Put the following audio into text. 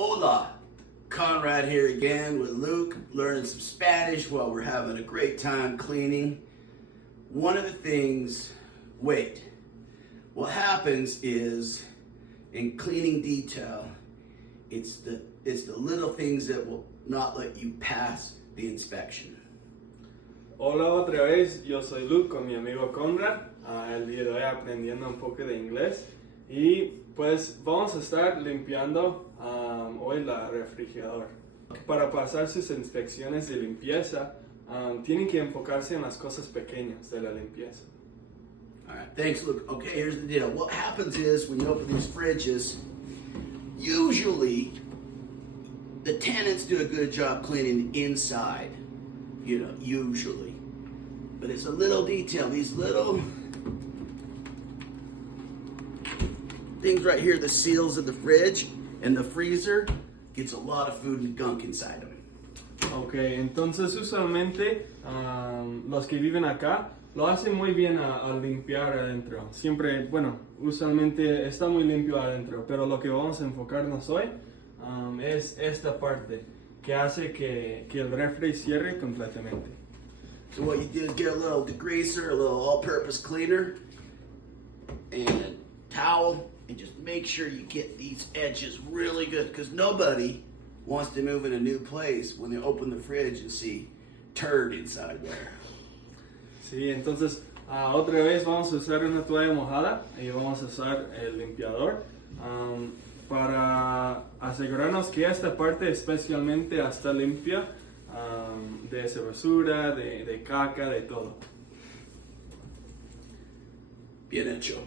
Hola, Conrad here again with Luke, learning some Spanish while we're having a great time cleaning. One of the things, what happens is in cleaning detail, it's the little things that will not let you pass the inspection. Hola otra vez, yo soy Luke con mi amigo Conrad. El día de hoy aprendiendo un poco de inglés y pues vamos a estar limpiando hoy la refrigerador. Para pasar sus inspecciones de limpieza, tienen que enfocarse en las cosas pequeñas de la limpieza. All right, thanks, Luke. Okay, here's the deal. What happens is when you open these fridges, usually the tenants do a good job cleaning inside, usually. But it's a little detail, these little things right here, the seals of the fridge and the freezer gets a lot of food and gunk inside them. Ok, entonces usualmente los que viven acá lo hacen muy bien a limpiar adentro. Siempre, bueno, usualmente está muy limpio adentro, pero lo que vamos a enfocarnos hoy es esta parte que hace que el refri cierre completamente. So what you do is get a little degreaser, a little all-purpose cleaner, and a towel, and just make sure you get these edges really good, because nobody wants to move in a new place when they open the fridge and see turd inside there. Sí, entonces otra vez vamos a usar una toalla mojada y vamos a usar el limpiador para asegurarnos que esta parte especialmente está limpia de esa basura, de caca, de todo. Bien hecho.